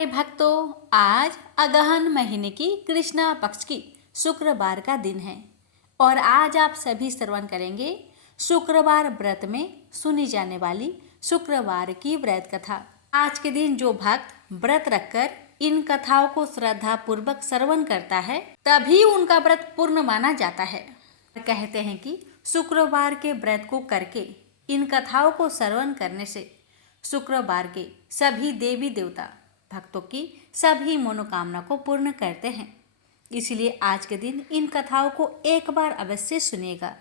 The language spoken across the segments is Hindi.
भक्तों, आज अगहन महीने की कृष्णा पक्ष की शुक्रवार का दिन है और आज आप सभी श्रवण करेंगे शुक्रवार व्रत में सुनी जाने वाली शुक्रवार की व्रत कथा। आज के दिन जो भक्त व्रत रखकर इन कथाओं को श्रद्धा पूर्वक श्रवण करता है तभी उनका व्रत पूर्ण माना जाता है। कहते हैं कि शुक्रवार के व्रत को करके इन कथाओं को श्रवण करने से शुक्रवार के सभी देवी देवता भक्तों की सभी मनोकामना को पूर्ण करते हैं। इसलिए आज के दिन इन कथाओं को एक बार अवश्य सुनिएगा।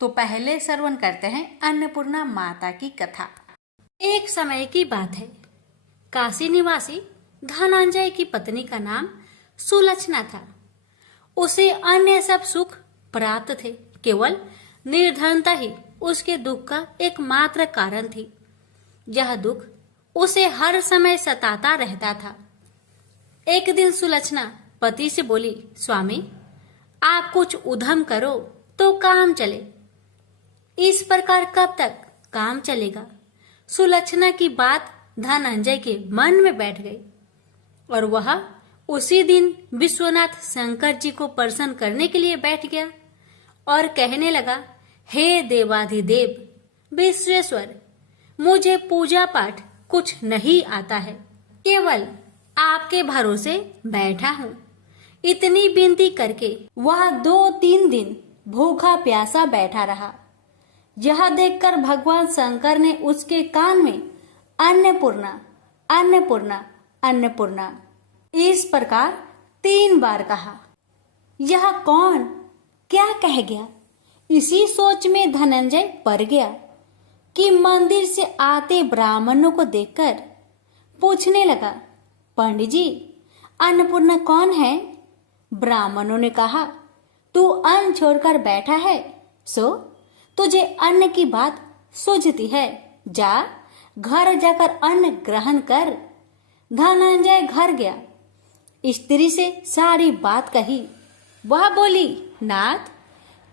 तो पहले श्रवण करते हैं अन्नपूर्णा माता की कथा। एक समय की बात है, काशी निवासी धनंजय की पत्नी का नाम सुलक्षणा था। उसे अन्य सब सुख प्राप्त थे, केवल निर्धनता ही उसके दुख का एकमात्र कारण थी। यह दुख उसे हर समय सताता रहता था। एक दिन सुलक्षणा पति से बोली, स्वामी आप कुछ उद्यम करो तो काम चले। इस प्रकार कब तक काम चलेगा? सुलक्षणा की बात धनंजय के मन में बैठ गई और वह उसी दिन विश्वनाथ शंकर जी को प्रसन्न करने के लिए बैठ गया और कहने लगा, हे देवाधिदेव विश्वेश्वर, मुझे पूजा पाठ कुछ नहीं आता है, केवल आपके भरोसे बैठा हूँ। इतनी विनती करके वह 2-3 दिन भूखा प्यासा बैठा रहा। यह देखकर भगवान शंकर ने उसके कान में अन्नपूर्णा अन्नपूर्णा अन्नपूर्णा इस प्रकार 3 बार कहा। यह कौन क्या कह गया? इसी सोच में धनंजय पड़ गया कि मंदिर से आते ब्राह्मणों को देखकर पूछने लगा, पंडित जी अन्नपूर्णा कौन है? ब्राह्मणों ने कहा, तू अन्न छोड़कर बैठा है, सो तुझे अन्न की बात सूझती है, जा घर जाकर अन्न ग्रहण कर। धनंजय घर गया, स्त्री से सारी बात कही। वह बोली, नाथ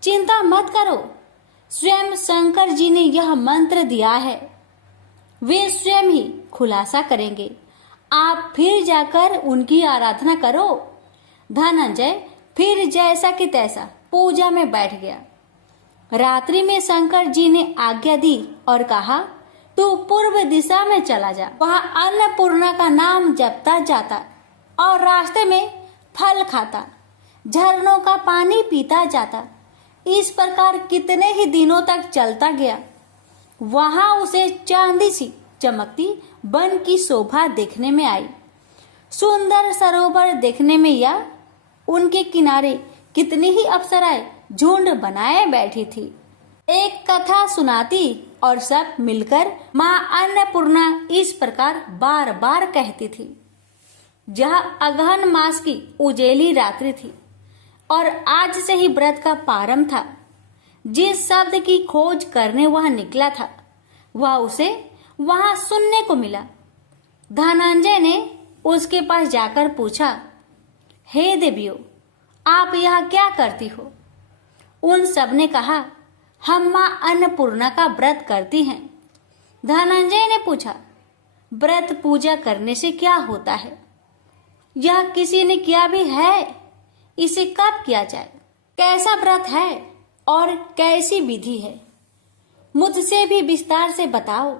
चिंता मत करो, स्वयं शंकर जी ने यह मंत्र दिया है, वे स्वयं ही खुलासा करेंगे, आप फिर जाकर उनकी आराधना करो। धनंजय फिर जैसा कि तैसा पूजा में बैठ गया। रात्रि में शंकर जी ने आज्ञा दी और कहा, तू पूर्व दिशा में चला जा, वहां अन्नपूर्णा का नाम जपता जाता और रास्ते में फल खाता, झरनों का पानी पीता जाता। इस प्रकार कितने ही दिनों तक चलता गया। वहां उसे चांदी सी चमकती वन की शोभा देखने में आई। सुंदर सरोवर देखने में या उनके किनारे कितनी ही अप्सराएं झुंड बनाए बैठी थी। एक कथा सुनाती और सब मिलकर माँ अन्नपूर्णा इस प्रकार बार बार कहती थी। यह अगहन मास की उजेली रात्रि थी और आज से ही व्रत का प्रारंभ था। जिस शब्द की खोज करने वह निकला था वह उसे वहां सुनने को मिला। धनंजय ने उसके पास जाकर पूछा, हे देवियों, आप यहाँ क्या करती हो? उन सब ने कहा, हम माँ अन्नपूर्णा का व्रत करती हैं। धनंजय ने पूछा, व्रत पूजा करने से क्या होता है? यह किसी ने किया भी है? इसे कब किया जाए? कैसा व्रत है और कैसी विधि है? मुझसे भी विस्तार से बताओ।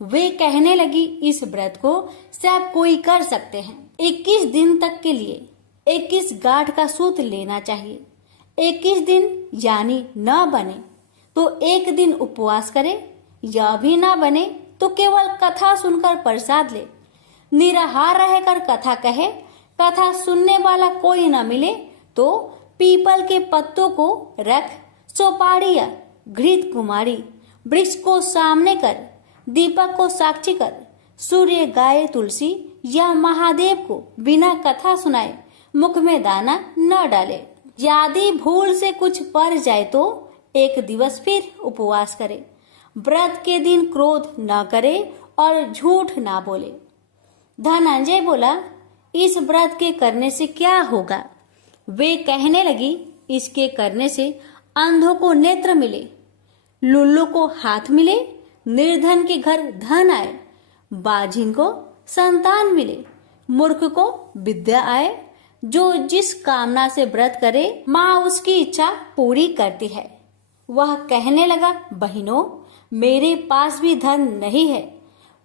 वे कहने लगी, इस व्रत को सब कोई कर सकते हैं। 21 दिन तक के लिए 21 गांठ का सूत लेना चाहिए। 21 दिन यानी न बने तो 1 दिन उपवास करे, या भी न बने तो केवल कथा सुनकर प्रसाद ले। निराहार रहकर कथा कहे, कथा सुनने वाला कोई न मिले तो पीपल के पत्तों को रख, सोपाड़ी या घृत कुमारी वृक्ष को सामने कर, दीपक को साक्षी कर, सूर्य गाय तुलसी या महादेव को बिना कथा सुनाए मुख में दाना न डाले। यदि भूल से कुछ पड़ जाए तो 1 दिवस फिर उपवास करे। व्रत के दिन क्रोध न करे और झूठ ना बोले। धनंजय बोला, इस व्रत के करने से क्या होगा? वे कहने लगी, इसके करने से अंधों को नेत्र मिले, लुल्लू को हाथ मिले, निर्धन के घर धन आए, बाझिन को संतान मिले, मूर्ख को विद्या आए। जो जिस कामना से व्रत करे माँ उसकी इच्छा पूरी करती है। वह कहने लगा, बहनों, मेरे पास भी धन नहीं है,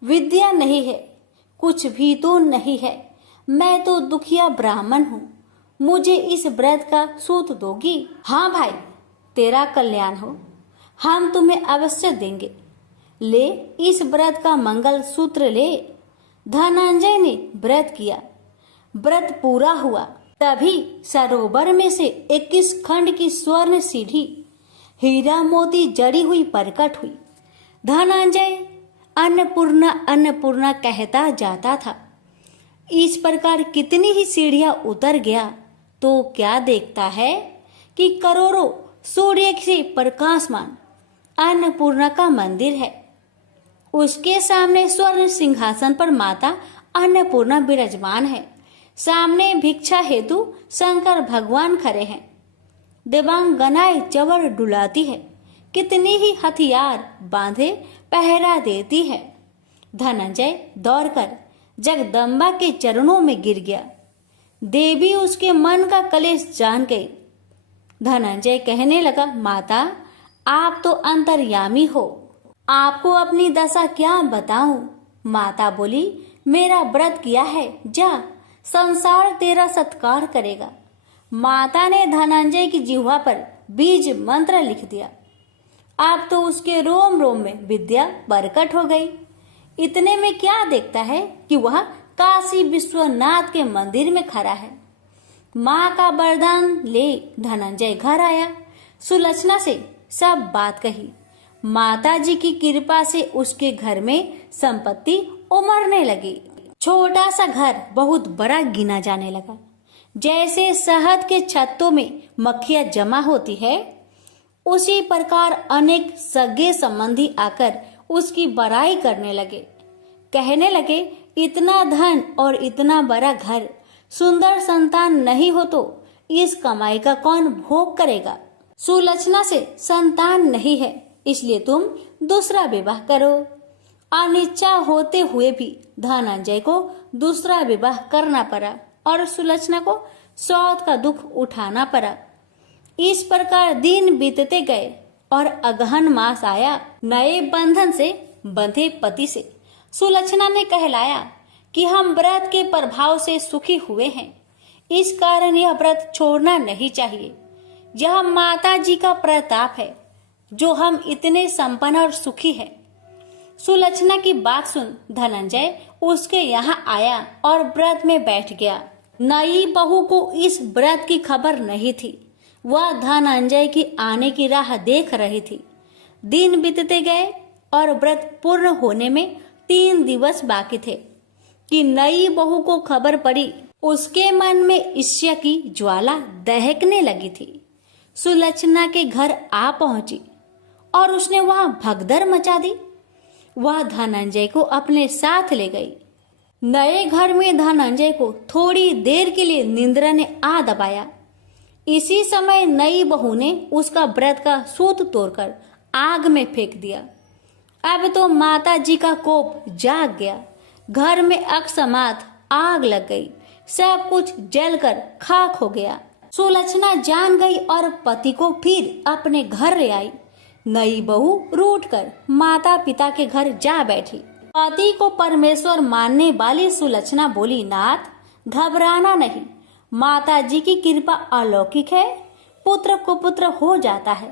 विद्या नहीं है, कुछ भी तो नहीं है। मैं तो दुखिया ब्राह्मण हूँ, मुझे इस व्रत का सूत दोगी? हाँ भाई, तेरा कल्याण हो, हम तुम्हें अवश्य देंगे। ले इस व्रत का मंगल सूत्र ले। धनंजय ने व्रत किया। व्रत पूरा हुआ तभी सरोवर में से 21 खंड की स्वर्ण सीढ़ी हीरा मोती जड़ी हुई प्रकट हुई। धनंजय अन्नपूर्णा अन्नपूर्णा कहता जाता था। इस प्रकार कितनी ही सीढ़ियां उतर गया तो क्या देखता है कि करोड़ों सूर्य से प्रकाशमान अन्नपूर्णा का मंदिर है। उसके सामने स्वर्ण सिंहासन पर माता अन्नपूर्णा विराजमान है। सामने भिक्षा हेतु शंकर भगवान खड़े हैं। देवांगनाएं चवर डुलाती है। कितनी ही हथियार बांधे पहरा देती है। धनंजय दौड़कर जगदम्बा के चरणों में गिर गया। देवी उसके मन का कलेश जान गई। धनंजय कहने लगा, माता, आप तो अंतर्यामी हो, आपको अपनी दशा क्या बताऊं? माता बोली, मेरा व्रत किया है, जा, संसार तेरा सत्कार करेगा। माता ने धनंजय की जिह्वा पर बीज मंत्र लिख दिया। अब तो उसके रोम रोम में विद्या प्रकट हो गई। इतने में क्या देखता है कि वह काशी विश्वनाथ के मंदिर में खड़ा है। माँ का वरदान ले धनंजय घर आया। सुलक्षणा से सब बात कही। माता जी की कृपा से उसके घर में संपत्ति उमड़ने लगी। छोटा सा घर बहुत बड़ा गिना जाने लगा। जैसे शहद के छत्तों में मक्खियां जमा होती है, उसी प्रकार अनेक सगे संबंधी आकर उसकी बड़ाई करने लगे। कहने लगे, इतना धन और इतना बड़ा घर, सुंदर संतान नहीं हो तो इस कमाई का कौन भोग करेगा? सुलक्षणा से संतान नहीं है, इसलिए तुम दूसरा विवाह करो। अनिच्छा होते हुए भी धनंजय को दूसरा विवाह करना पड़ा और सुलक्षणा को सौत का दुख उठाना पड़ा। इस प्रकार दिन बीतते गए और अगहन मास आया। नए बंधन से बंधे पति से सुलक्षणा ने कहलाया कि हम व्रत के प्रभाव से सुखी हुए हैं, इस कारण यह व्रत छोड़ना नहीं चाहिए। यह माता जी का प्रताप है जो हम इतने संपन्न और सुखी हैं। सुलक्षणा की बात सुन धनंजय उसके यहाँ आया और व्रत में बैठ गया। नई बहू को इस व्रत की खबर नहीं थी। वह धनंजय की आने की राह देख रही थी। दिन बीतते गए और व्रत पूर्ण होने में 3 दिवस बाकी थे कि नई बहू को खबर पड़ी। उसके मन में ईर्ष्या की ज्वाला दहकने लगी थी। सुलक्षणा के घर आ पहुंची और उसने वहां भगदड़ मचा दी। वह धनंजय को अपने साथ ले गई। नए घर में धनंजय को थोड़ी देर के लिए निंद्रा ने आ दबाया। इसी समय नई बहू ने उसका व्रत का सूत तोड़कर आग में फेंक दिया। अब तो माता जी का कोप जाग गया। घर में अकस्मात आग लग गई। सब कुछ जलकर खाक हो गया। सुलक्षणा जान गई और पति को फिर अपने घर ले आई। नई बहू रूठकर माता पिता के घर जा बैठी। पति को परमेश्वर मानने वाली सुलक्षणा बोली, नाथ, घबराना नहीं, माता जी की कृपा अलौकिक है। पुत्र कुपुत्र हो जाता है,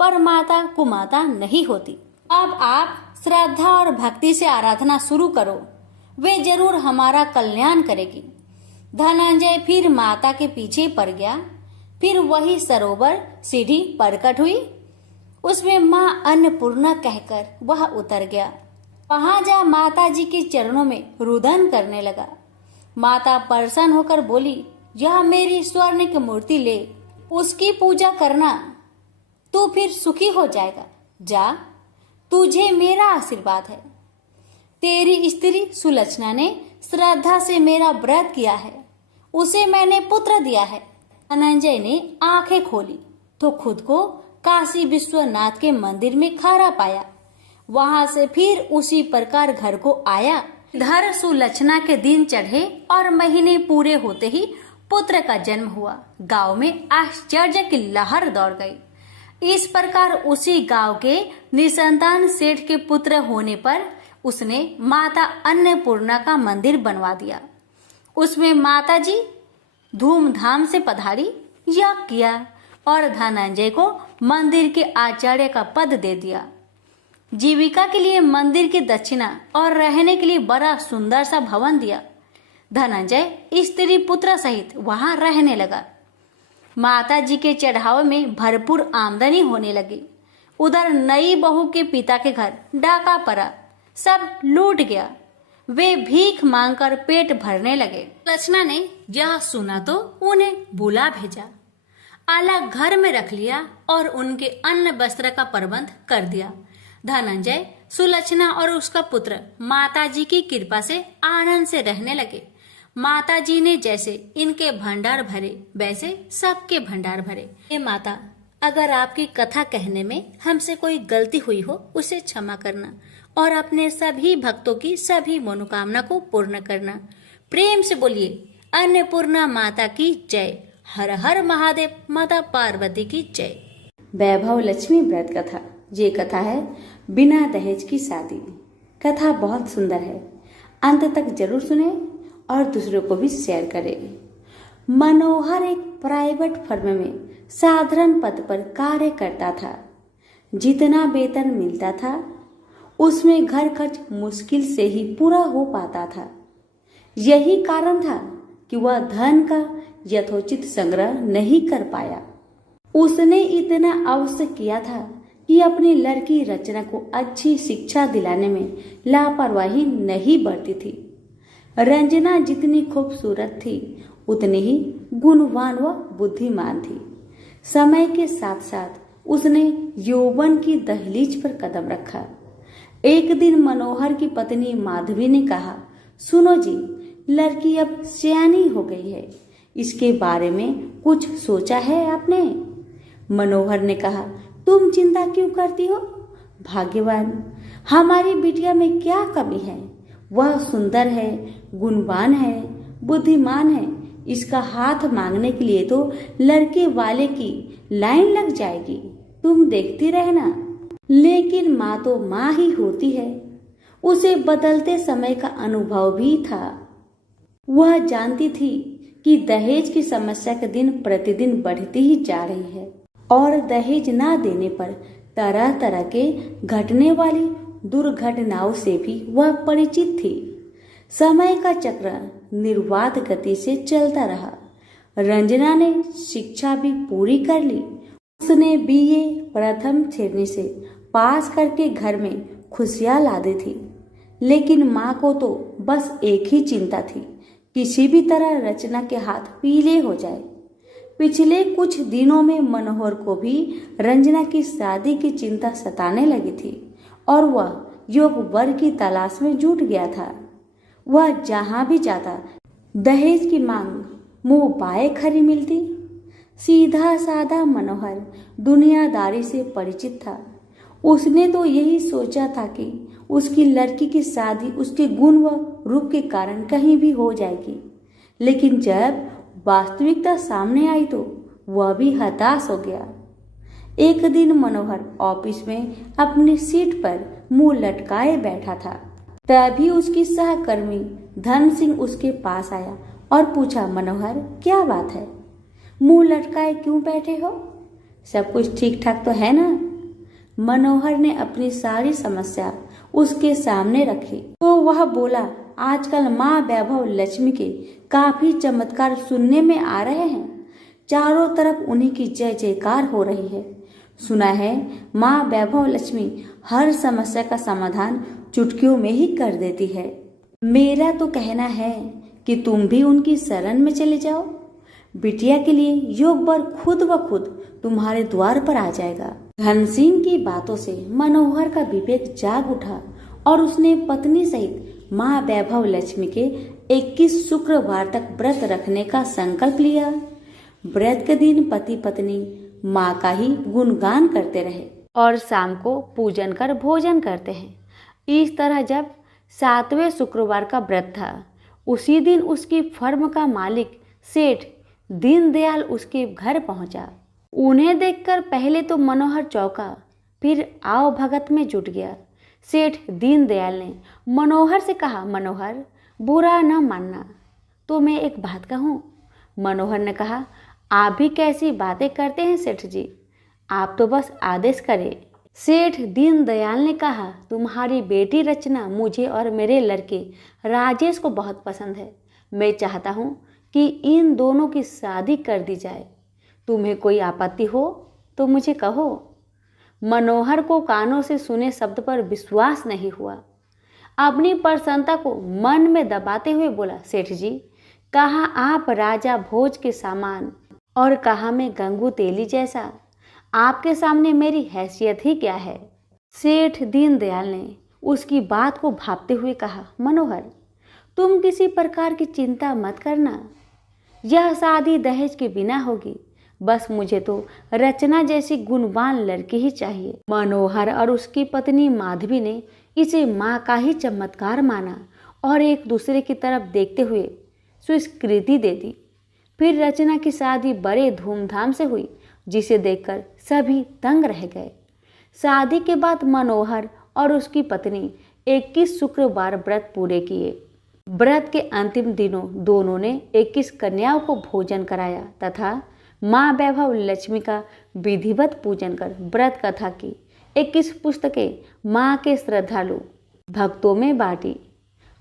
पर माता कुमाता नहीं होती। अब आप श्रद्धा और भक्ति से आराधना शुरू करो, वे जरूर हमारा कल्याण करेगी। धनंजय फिर माता के पीछे पड़ गया। फिर वही सरोवर सीढ़ी प्रकट हुई। उसमें माँ अन्नपूर्णा कहकर वह उतर गया। वहां जा माता जी के चरणों में रुदन करने लगा। माता प्रसन्न होकर बोली, यह मेरी स्वर्ण की मूर्ति ले, उसकी पूजा करना, तू फिर सुखी हो जाएगा। जा, तुझे मेरा आशीर्वाद है। तेरी स्त्री सुलक्षणा ने श्रद्धा से मेरा व्रत किया है, उसे मैंने पुत्र दिया है। धनंजय ने आंखें खोली तो खुद को काशी विश्वनाथ के मंदिर में खड़ा पाया। वहां से फिर उसी प्रकार घर को आया इधर सुलक्षणा के दिन चढ़े और महीने पूरे होते ही पुत्र का जन्म हुआ। गांव में आश्चर्य की लहर दौड़ गई। इस प्रकार उसी गांव के निसंतान सेठ के पुत्र होने पर उसने माता अन्नपूर्णा का मंदिर बनवा दिया। उसमें माता जी धूमधाम से पधारी, यज्ञ किया और धनंजय को मंदिर के आचार्य का पद दे दिया। जीविका के लिए मंदिर की दक्षिणा और रहने के लिए बड़ा सुंदर सा भवन दिया। धनंजय स्त्री पुत्र सहित वहां रहने लगा। माता जी के चढ़ावे में भरपूर आमदनी होने लगी। उधर नई बहू के पिता के घर डाका पड़ा, सब लूट गया। वे भीख मांगकर पेट भरने लगे। लक्षणा ने यह सुना तो उन्हें बुला भेजा, अलग घर में रख लिया और उनके अन्न वस्त्र का प्रबंध कर दिया। धनंजय, सुलक्षणा और उसका पुत्र माताजी की कृपा से आनंद से रहने लगे। माताजी ने जैसे इनके भंडार भरे वैसे सबके भंडार भरे। हे माता, अगर आपकी कथा कहने में हमसे कोई गलती हुई हो उसे क्षमा करना और अपने सभी भक्तों की सभी मनोकामना को पूर्ण करना। प्रेम से बोलिए अन्नपूर्णा माता की जय। हर हर महादेव, माता पार्वती की जय। वैभव लक्ष्मी व्रत कथा। ये कथा है बिना दहेज की शादी। कथा बहुत सुंदर है, अंत तक जरूर सुने और दूसरों को भी शेयर करें। मनोहर एक प्राइवेट फर्म में साधारण पद पर कार्य करता था। जितना वेतन मिलता था उसमें घर खर्च मुश्किल से ही पूरा हो पाता था। यही कारण था कि वह धन का यथोचित संग्रह नहीं कर पाया। उसने इतना अवश्य किया था कि अपनी लड़की रचना को अच्छी शिक्षा दिलाने में लापरवाही नहीं बरती थी। रंजना जितनी खूबसूरत थी उतनी ही गुणवान व बुद्धिमान थी। समय के साथ साथ उसने यौवन की दहलीज पर कदम रखा। एक दिन मनोहर की पत्नी माधवी ने कहा, सुनो जी, लड़की अब सयानी हो गई है, इसके बारे में कुछ सोचा है आपने? मनोहर ने कहा, तुम चिंता क्यों करती हो? भाग्यवान, हमारी बिटिया में क्या कमी है? वह सुंदर है, गुणवान है, बुद्धिमान है। इसका हाथ मांगने के लिए तो लड़के वाले की लाइन लग जाएगी, तुम देखती रहना। लेकिन माँ तो माँ ही होती है। उसे बदलते समय का अनुभव भी था। वह जानती थी कि दहेज की समस्या के दिन प्रतिदिन बढ़ती ही जा रही है और दहेज ना देने पर तरह तरह के घटने वाली दुर्घटनाओं से भी वह परिचित थी। समय का चक्र निर्वाध गति से चलता रहा। रंजना ने शिक्षा भी पूरी कर ली। उसने बीए प्रथम श्रेणी से पास करके घर में खुशियां ला दी थी। लेकिन माँ को तो बस एक ही चिंता थी, किसी भी तरह रचना के हाथ पीले हो जाए। पिछले कुछ दिनों में मनोहर को भी रंजना की शादी की चिंता सताने लगी थी और वह योग वर की तलाश में जुट गया था। वह जहां भी जाता दहेज की मांग मुंह बाए खरी मिलती। सीधा साधा मनोहर दुनियादारी से परिचित था। उसने तो यही सोचा था कि उसकी लड़की की शादी उसके गुण व रूप के कारण कहीं भी हो जाएगी। लेकिन जब वास्तविकता सामने आई तो वह भी हताश हो गया। एक दिन मनोहर ऑफिस में अपनी सीट पर मुंह लटकाए बैठा था। तभी उसकी सहकर्मी धन सिंह उसके पास आया और पूछा, मनोहर क्या बात है, मुंह लटकाए क्यों बैठे हो? सब कुछ ठीक ठाक तो है ना? मनोहर ने अपनी सारी समस्या उसके सामने रखी तो वह बोला, आजकल माँ वैभव लक्ष्मी के काफी चमत्कार सुनने में आ रहे हैं। चारों तरफ उन्हीं की जय जयकार हो रही है। सुना है माँ वैभव लक्ष्मी हर समस्या का समाधान चुटकियों में ही कर देती है। मेरा तो कहना है कि तुम भी उनकी शरण में चले जाओ। बिटिया के लिए योग वर खुद ब खुद तुम्हारे द्वार पर आ जाएगा। धन सिंह की बातों से मनोहर का विवेक जाग उठा और उसने पत्नी सहित माँ वैभव लक्ष्मी के 21 शुक्रवार तक व्रत रखने का संकल्प लिया। व्रत के दिन पति पत्नी माँ का ही गुणगान करते रहे और शाम को पूजन कर भोजन करते हैं। इस तरह जब 7वें शुक्रवार का व्रत था। उसी दिन उसकी फर्म का मालिक सेठ दीनदयाल उसके घर पहुंचा। उन्हें देखकर पहले तो मनोहर चौंका, फिर आओ भगत में जुट गया। सेठ दीनदयाल ने मनोहर से कहा, मनोहर बुरा न मानना, तो मैं एक बात कहूँ। मनोहर ने कहा, आप भी कैसी बातें करते हैं सेठ जी, आप तो बस आदेश करें। सेठ दीनदयाल ने कहा, तुम्हारी बेटी रचना मुझे और मेरे लड़के राजेश को बहुत पसंद है। मैं चाहता हूँ कि इन दोनों की शादी कर दी जाए। तुम्हें कोई आपत्ति हो तो मुझे कहो। मनोहर को कानों से सुने शब्द पर विश्वास नहीं हुआ। अपनी प्रसन्नता को मन में दबाते हुए बोला, सेठ जी, कहा आप राजा भोज के सामान और कहा मैं गंगू तेली जैसा। आपके सामने मेरी हैसियत ही क्या है। सेठ दीनदयाल ने उसकी बात को भांपते हुए कहा, मनोहर तुम किसी प्रकार की चिंता मत करना, यह शादी दहेज के बिना होगी। बस मुझे तो रचना जैसी गुणवान लड़की ही चाहिए। मनोहर और उसकी पत्नी माधवी ने इसे माँ का ही चमत्कार माना और एक दूसरे की तरफ देखते हुए स्वीकृति दे दी। फिर रचना की शादी बड़े धूमधाम से हुई, जिसे देखकर सभी दंग रह गए। शादी के बाद मनोहर और उसकी पत्नी 21 शुक्रवार व्रत पूरे किए। व्रत के अंतिम दिनों दोनों ने 21 कन्याओं को भोजन कराया तथा माँ वैभव लक्ष्मी का विधिवत पूजन कर व्रत कथा की 21 पुस्तकें माँ के श्रद्धालु भक्तों में बांटी।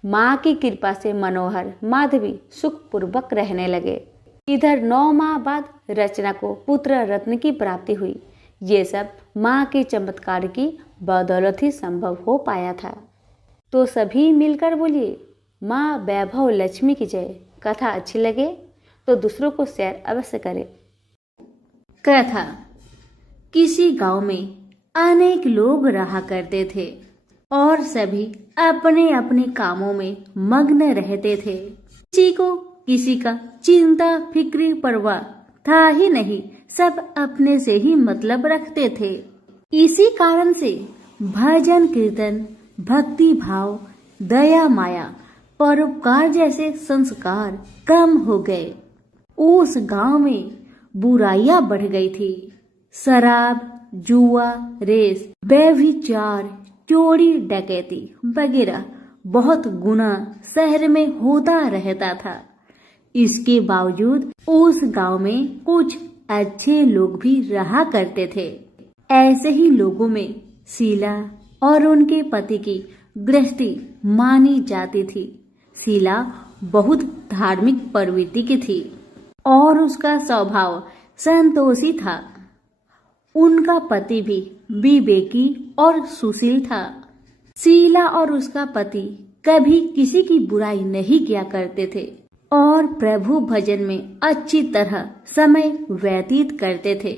माँ की कृपा से मनोहर माधवी सुखपूर्वक रहने लगे। इधर 9 माह बाद रचना को पुत्र रत्न की प्राप्ति हुई। ये सब माँ के चमत्कार की बदौलत ही संभव हो पाया था। तो सभी मिलकर बोलिए, माँ वैभव लक्ष्मी की जय। कथा अच्छी लगे तो दूसरों को शेयर अवश्य करें। कथा। किसी गांव में अनेक लोग रहा करते थे और सभी अपने अपने कामों में मग्न रहते थे। किसी को किसी का चिंता फिक्री परवाह था ही नहीं, सब अपने से ही मतलब रखते थे। इसी कारण से भजन कीर्तन, भक्ति भाव, दया माया, परोपकार जैसे संस्कार कम हो गए। उस गांव में बुराइयां बढ़ गई थी। शराब, जुआ, रेस, व्यभिचार, चोरी डकैती वगैरह बहुत गुना शहर में होता रहता था। इसके बावजूद उस गांव में कुछ अच्छे लोग भी रहा करते थे। ऐसे ही लोगों में शीला और उनके पति की गृहस्थी मानी जाती थी। शीला बहुत धार्मिक प्रवृत्ति की थी और उसका स्वभाव संतोषी था। उनका पति भी विवेकी और सुशील था। शीला और उसका पति कभी किसी की बुराई नहीं किया करते थे और प्रभु भजन में अच्छी तरह समय व्यतीत करते थे।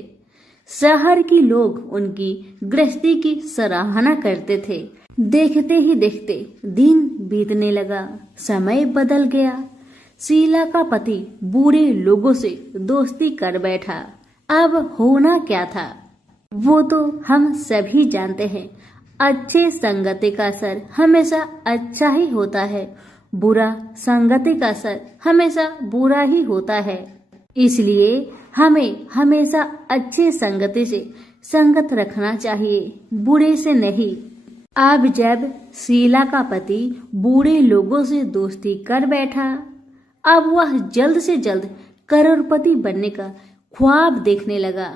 शहर के लोग उनकी गृहस्थी की सराहना करते थे। देखते ही देखते दिन बीतने लगा, समय बदल गया। शीला का पति बुरे लोगों से दोस्ती कर बैठा। अब होना क्या था वो तो हम सभी जानते हैं। अच्छे संगति का असर हमेशा अच्छा ही होता है, बुरा संगति का असर हमेशा बुरा ही होता है। इसलिए हमें हमेशा अच्छे संगति से संगत रखना चाहिए, बुरे से नहीं। अब जब शीला का पति बुरे लोगों से दोस्ती कर बैठा, अब वह जल्द से जल्द करोड़पति बनने का ख्वाब देखने लगा।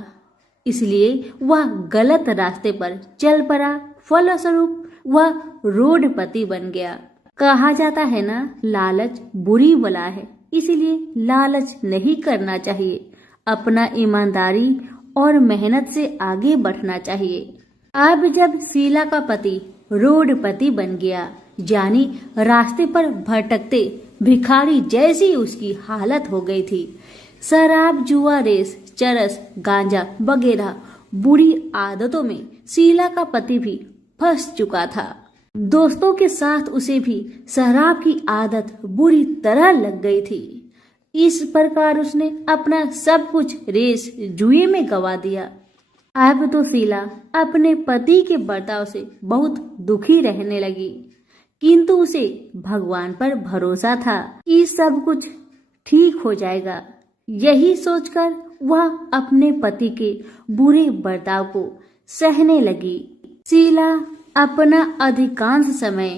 इसलिए वह गलत रास्ते पर चल पड़ा। फलस्वरूप वह रोडपति बन गया। कहा जाता है ना, लालच बुरी बला है, इसलिए लालच नहीं करना चाहिए। अपना ईमानदारी और मेहनत से आगे बढ़ना चाहिए। अब जब शीला का पति रोडपति बन गया, यानी रास्ते पर भटकते भिखारी जैसी उसकी हालत हो गई थी। शराब, जुआ, रेस, चरस, गांजा वगैरह बुरी आदतों में शीला का पति भी फंस चुका था। दोस्तों के साथ उसे भी शराब की आदत बुरी तरह लग गई थी। इस प्रकार उसने अपना सब कुछ रेस जुए में गवा दिया। अब तो शीला अपने पति के बर्ताव से बहुत दुखी रहने लगी। किंतु उसे भगवान पर भरोसा था कि सब कुछ ठीक हो जाएगा। यही सोचकर वह अपने पति के बुरे बर्ताव को सहने लगी। शीला अपना अधिकांश समय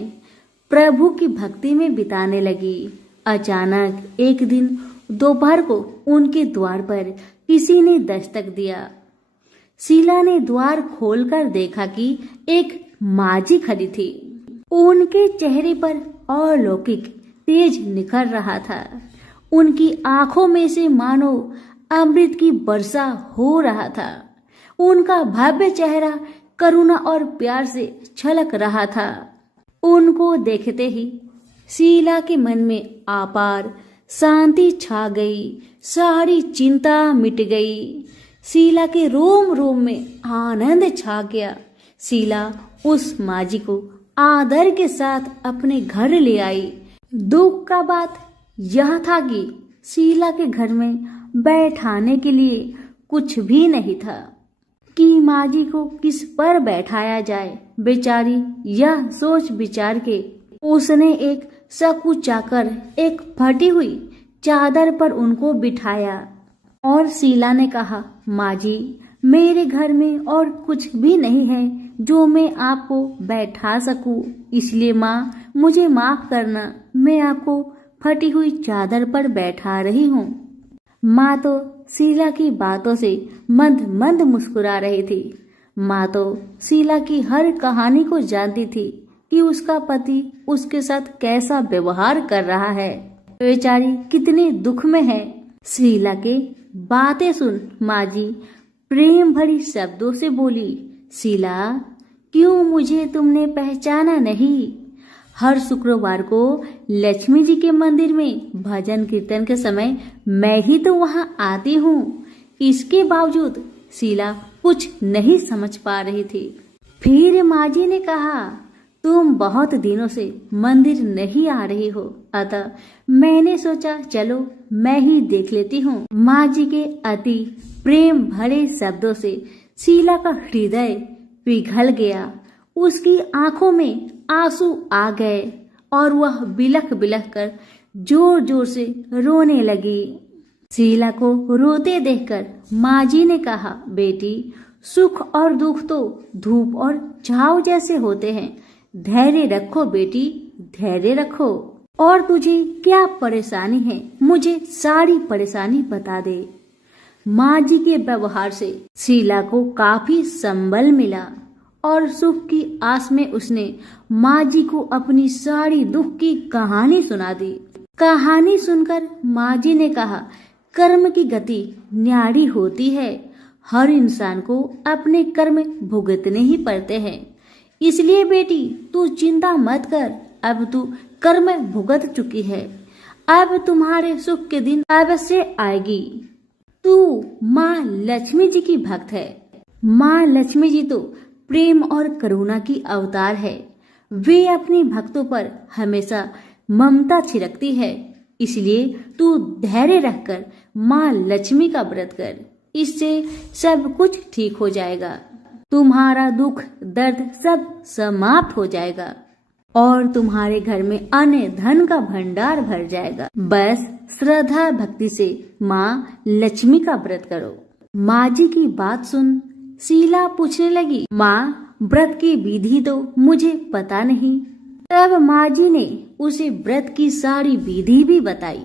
प्रभु की भक्ति में बिताने लगी। अचानक एक दिन दोपहर को उनके द्वार पर किसी ने दस्तक दिया। शीला ने द्वार खोलकर देखा कि एक माजी खड़ी थी। उनके चेहरे पर अलौकिक तेज निखर रहा था। उनकी आंखों में से मानो अमृत की वर्षा हो रहा था। उनका भव्य चेहरा करुणा और प्यार से छलक रहा था। उनको देखते ही शीला के मन में अपार शांति छा गई। सारी चिंता मिट गई। शीला के रोम रोम में आनंद छा गया। शीला उस माजी को आदर के साथ अपने घर ले आई। दुख का बात यह था कि शीला के घर में बैठाने के लिए कुछ भी नहीं था कि माजी को किस पर बैठाया जाए। बेचारी यह सोच विचार के उसने एक सकुचाकर एक फटी हुई चादर पर उनको बिठाया और शीला ने कहा, माजी, मेरे घर में और कुछ भी नहीं है जो मैं आपको बैठा सकूं, इसलिए माँ मुझे माफ करना, मैं आपको फटी हुई चादर पर बैठा रही हूँ। माँ तो शीला की बातों से मंद मंद मुस्कुरा रही थी। माँ तो शीला की हर कहानी को जानती थी कि उसका पति उसके साथ कैसा व्यवहार कर रहा है। बेचारी कितने दुख में है। शीला के बातें सुन माँ जी प्रेम भरी शब्दों से बोली, शीला, क्यों मुझे तुमने पहचाना नहीं? हर शुक्रवार को लक्ष्मी जी के मंदिर में भजन कीर्तन के समय मैं ही तो वहाँ आती हूँ। इसके बावजूद शीला कुछ नहीं समझ पा रही थी। फिर माँ जी ने कहा, तुम बहुत दिनों से मंदिर नहीं आ रही हो, अतः मैंने सोचा चलो मैं ही देख लेती हूँ। माँ जी के अति प्रेम भरे शब्दों से शीला का हृदय पिघल गया। उसकी आंखों में आंसू आ गए और वह बिलख बिलख कर जोर जोर से रोने लगी। शीला को रोते देखकर माँ जी ने कहा, बेटी, सुख और दुख तो धूप और छाव जैसे होते हैं। धैर्य रखो बेटी, धैर्य रखो। और तुझे क्या परेशानी है, मुझे सारी परेशानी बता दे। माँ जी के व्यवहार से शीला को काफी संबल मिला और सुख की आस में उसने माँ जी को अपनी सारी दुख की कहानी सुना दी। कहानी सुनकर माँ जी ने कहा, कर्म की गति न्यारी होती है। हर इंसान को अपने कर्म भुगतने ही पड़ते हैं। इसलिए बेटी तू चिंता मत कर, अब तू कर्म भुगत चुकी है। अब तुम्हारे सुख के दिन अवश्य आएगी। तू माँ लक्ष्मी जी की भक्त है। माँ लक्ष्मी जी तो प्रेम और करुणा की अवतार है। वे अपने भक्तों पर हमेशा ममता छिड़कती है। इसलिए तू धैर्य रखकर माँ लक्ष्मी का व्रत कर, इससे सब कुछ ठीक हो जाएगा। तुम्हारा दुख दर्द सब समाप्त हो जाएगा और तुम्हारे घर में अन्न धन का भंडार भर जाएगा। बस श्रद्धा भक्ति से माँ लक्ष्मी का व्रत करो। माँ जी की बात सुन शीला पूछने लगी, माँ, व्रत की विधि तो मुझे पता नहीं। तब माँ जी ने उसे व्रत की सारी विधि भी बताई।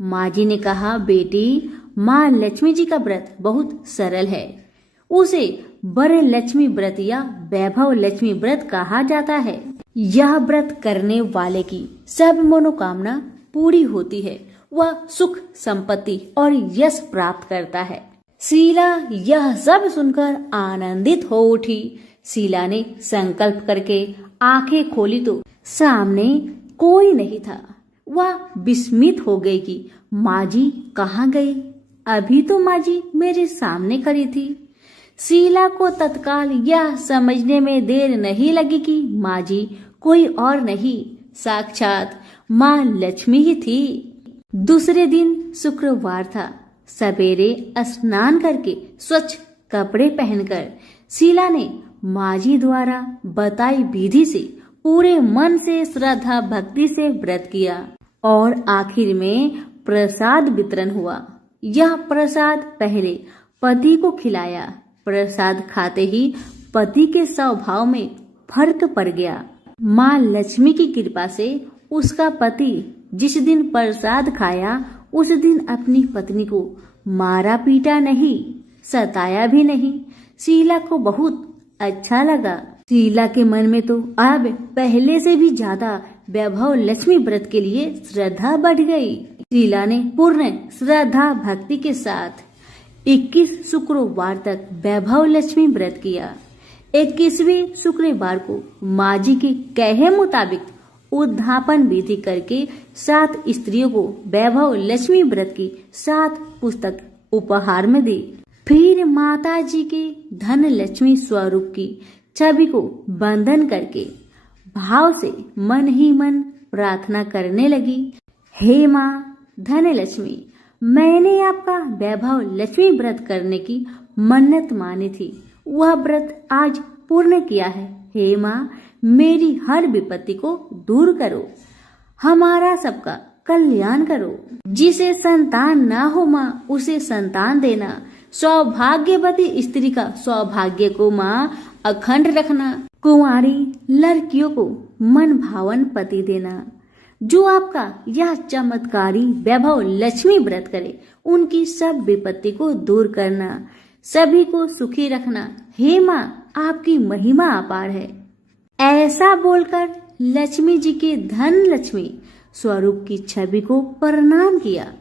माँ जी ने कहा, बेटी, माँ लक्ष्मी जी का व्रत बहुत सरल है। उसे वर लक्ष्मी व्रत या वैभव लक्ष्मी व्रत कहा जाता है। यह व्रत करने वाले की सब मनोकामना पूरी होती है। वह सुख संपत्ति और यश प्राप्त करता है। शीला यह सब सुनकर आनंदित हो उठी। शीला ने संकल्प करके आंखें खोली तो सामने कोई नहीं था। वह विस्मित हो गई कि माँ जी कहाँ गई? अभी तो माँ जी मेरे सामने खड़ी थी। शीला को तत्काल यह समझने में देर नहीं लगी कि माँ जी कोई और नहीं, साक्षात माँ लक्ष्मी ही थी। दूसरे दिन शुक्रवार था। सवेरे स्नान करके स्वच्छ कपड़े पहनकर शीला ने माँ जी द्वारा बताई विधि से पूरे मन से श्रद्धा भक्ति से व्रत किया और आखिर में प्रसाद वितरण हुआ। यह प्रसाद पहले पति को खिलाया। प्रसाद खाते ही पति के स्वभाव में फर्क पड़ गया। माँ लक्ष्मी की कृपा से उसका पति जिस दिन प्रसाद खाया उस दिन अपनी पत्नी को मारा पीटा नहीं, सताया भी नहीं। शीला को बहुत अच्छा लगा। शीला के मन में तो अब पहले से भी ज्यादा वैभव लक्ष्मी व्रत के लिए श्रद्धा बढ़ गई। शीला ने पूर्ण श्रद्धा भक्ति के साथ 21 शुक्रवार तक वैभव लक्ष्मी व्रत किया। 21वें शुक्रवार को माँ जी के कहे मुताबिक उद्धापन विधि करके 7 स्त्रियों को वैभव लक्ष्मी व्रत की 7 पुस्तक उपहार में दी। फिर माता जी के धन लक्ष्मी स्वरूप की छवि को बंधन करके भाव से मन ही मन प्रार्थना करने लगी। हे माँ धन लक्ष्मी, मैंने आपका वैभव लक्ष्मी व्रत करने की मन्नत मानी थी, वह व्रत आज पूर्ण किया है। हे माँ, मेरी हर विपत्ति को दूर करो, हमारा सबका कल्याण करो। जिसे संतान ना हो माँ उसे संतान देना। सौभाग्यवती स्त्री का सौभाग्य को माँ अखंड रखना। कुंवारी लड़कियों को मन भावन पति देना। जो आपका यह चमत्कारी वैभव लक्ष्मी व्रत करे उनकी सब विपत्ति को दूर करना, सभी को सुखी रखना। हे माँ, आपकी महिमा अपार है। ऐसा बोलकर लक्ष्मी जी के धन लक्ष्मी स्वरूप की छवि को प्रणाम किया।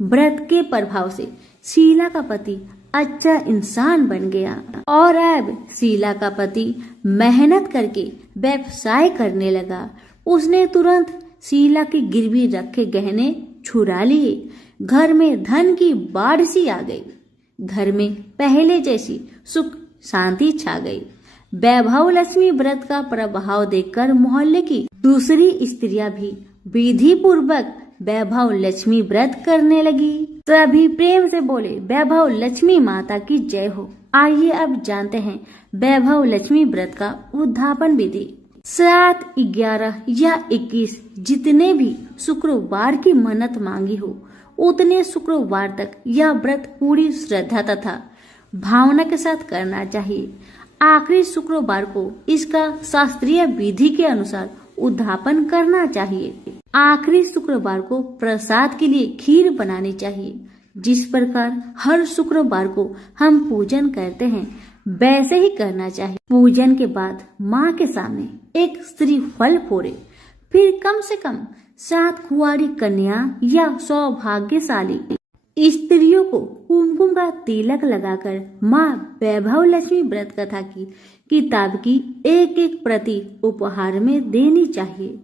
व्रत के प्रभाव से शीला का पति अच्छा इंसान बन गया और अब शीला का पति मेहनत करके व्यवसाय करने लगा। उसने तुरंत शीला के गिरवी रखे गहने छुड़ा लिए। घर में धन की बाढ़ सी आ गई। घर में पहले जैसी सुख शांति छा गई। वैभव लक्ष्मी व्रत का प्रभाव देखकर मोहल्ले की दूसरी स्त्रियां भी विधि पूर्वक वैभव लक्ष्मी व्रत करने लगी। सभी प्रेम से बोले, वैभव लक्ष्मी माता की जय हो। आइए अब जानते हैं वैभव लक्ष्मी व्रत का उद्धापन विधि। 7, 11 या 21 जितने भी शुक्रवार की मन्नत मांगी हो उतने शुक्रवार तक यह व्रत पूरी श्रद्धा तथा भावना के साथ करना चाहिए। आखिरी शुक्रवार को इसका शास्त्रीय विधि के अनुसार उद्धापन करना चाहिए। आखिरी शुक्रवार को प्रसाद के लिए खीर बनानी चाहिए। जिस प्रकार हर शुक्रवार को हम पूजन करते हैं वैसे ही करना चाहिए। पूजन के बाद माँ के सामने एक श्रीफल फोड़े। फिर कम से कम 7 कुंवारी कन्या या सौभाग्यशाली स्त्रियों को कुमकुम का तिलक लगाकर माँ वैभव लक्ष्मी व्रत कथा की किताब की एक प्रति उपहार में देनी चाहिए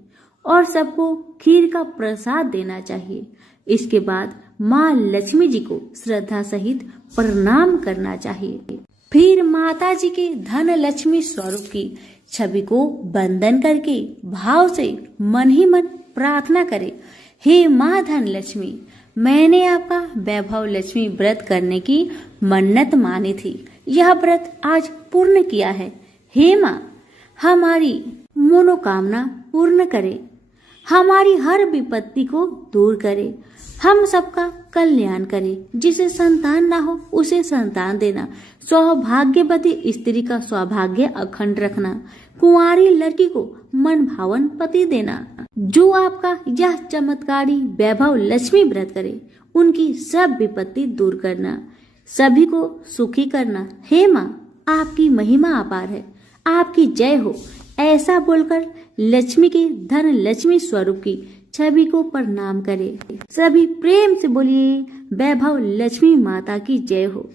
और सबको खीर का प्रसाद देना चाहिए। इसके बाद माँ लक्ष्मी जी को श्रद्धा सहित प्रणाम करना चाहिए। फिर माता जी के धन लक्ष्मी स्वरूप की छवि को बंधन करके भाव से मन ही मन प्रार्थना करे। हे माँ धन लक्ष्मी, मैंने आपका वैभव लक्ष्मी व्रत करने की मन्नत मानी थी, यह व्रत आज पूर्ण किया है। हे माँ, हमारी मनोकामना पूर्ण करे, हमारी हर विपत्ति को दूर करे, हम सबका कल्याण करे। जिसे संतान ना हो उसे संतान देना, सौभाग्यवती स्त्री का सौभाग्य अखंड रखना, कुंवारी लड़की को मन भावन पति देना। जो आपका यह चमत्कारी वैभव लक्ष्मी व्रत करे उनकी सब विपत्ति दूर करना, सभी को सुखी करना। हे माँ, आपकी महिमा अपार है, आपकी जय हो। ऐसा बोलकर लक्ष्मी के धन लक्ष्मी स्वरूप की छवि को प्रणाम करे। सभी प्रेम से बोलिए, वैभव लक्ष्मी माता की जय हो।